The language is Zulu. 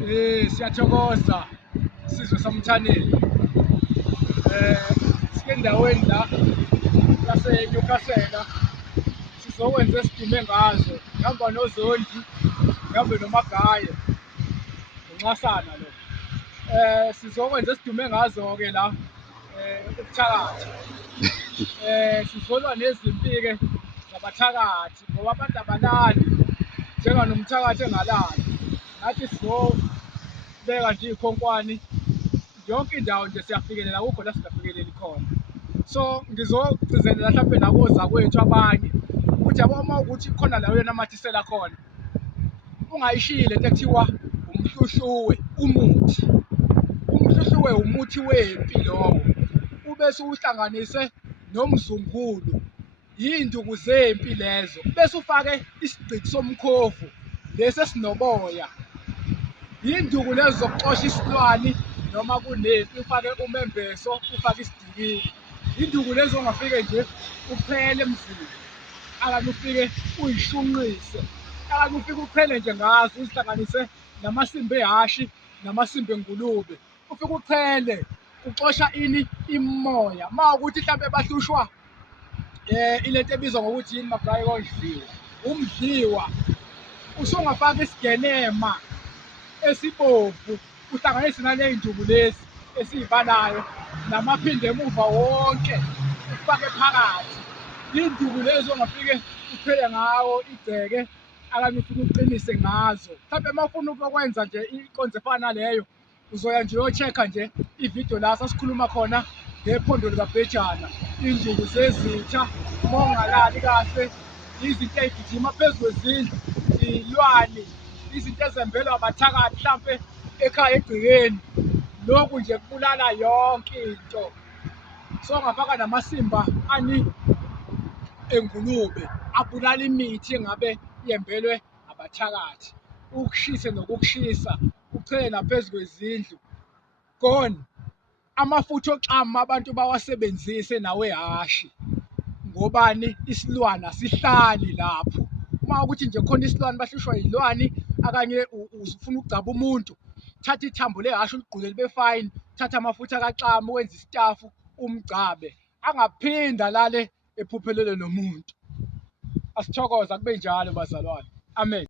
Siyathokoza sizwe saMthaneni. Sike endaweni la yase-Newcastle sizokwenza esidume ngazo, ngihamba noZondi, ngihambe noMagaye, unxasana lo. Sizokwenza esidume ngazo-ke la ubuthakathi. Sizolwa nezimpi-ke zabathakathi ngoba abantu abalali njenganomthakathi engalali. Nathi sizobeka nje iy'khonkwane, yonke indawo nje siyafikelela, akukho la singafikeleli khona. So ngizogcizelela mhlampe nakozakwethu abanye ukuthi yabo uma ukuthi khona la uyonamathisela khona, ungayishiyi lento ekuthiwa umhluhluwe umuthi. Umhluhluwe umuthi wempi lowo, ubese uwuhlanganise nomzungulu, yiy'nduku zempi lezo, bese ufake isigqithi somkhovu lesi esinoboya. Yiy'nduku lezo zokuxosha isilwane noma kunempi, ufake umembeso, ufake isidikili. Yiy'nduku lezo ongafike nje uphele emzini, akanye ufike uyishunqise, akanye ufike uphele nje ngazo, uzihlanganise namasimba ehhashi namasimba engulube, ufike uchele, uxosha ini? Imimoya. Uma ukuthi mhlampe bahlushwa ilento ebizwa ngokuthi yini Magaye kodliwa, umdliwa, usungafaka isigenema esibomvu, uhlanganise naley'nduku lezi esiy'balayo, namaphinde emuva wonke ufake phakathi. Iy'nduku lezi ongafike uphele ngawo igceke, akanye ufike uqinise ngazo. Mhlampe uma ufuna ukwenza nje inkonzo efana naleyo, uzoya nje uyo-check-a nje ividiyo la sasikhuluma khona ngephondo likaBhejana. Iy'nduku zezitha, uma ungalali kahle, izinto ey'gijima phezu kwezindlu, iy'lwane, izinto ezembelwa abathakathi mhlampe ekhaya egcekeni. Lokhu nje kubulala yonke into. So ngafaka namasimba engulube, abulala imithi engabe yembelwe abathakathi. Ukushise nokukushisa, uchele naphezu kwezindlu. Gone. Amafutha oxama abantu bawasebenzise nawehhashi. Ngobani? Isilwane asihlali lapho. Uma ukuthi nje khona isilwane bahlushwa yilwane, akanye ufuna ukugcaba umuntu, thatha ithambo lehhashi uligqule libe fine, thatha amafutha kaxama wenze isitafu umgcabe, angaphinde alale ephuphelele nomuntu. Asithokoze, akube njalo bazalwane. Amen.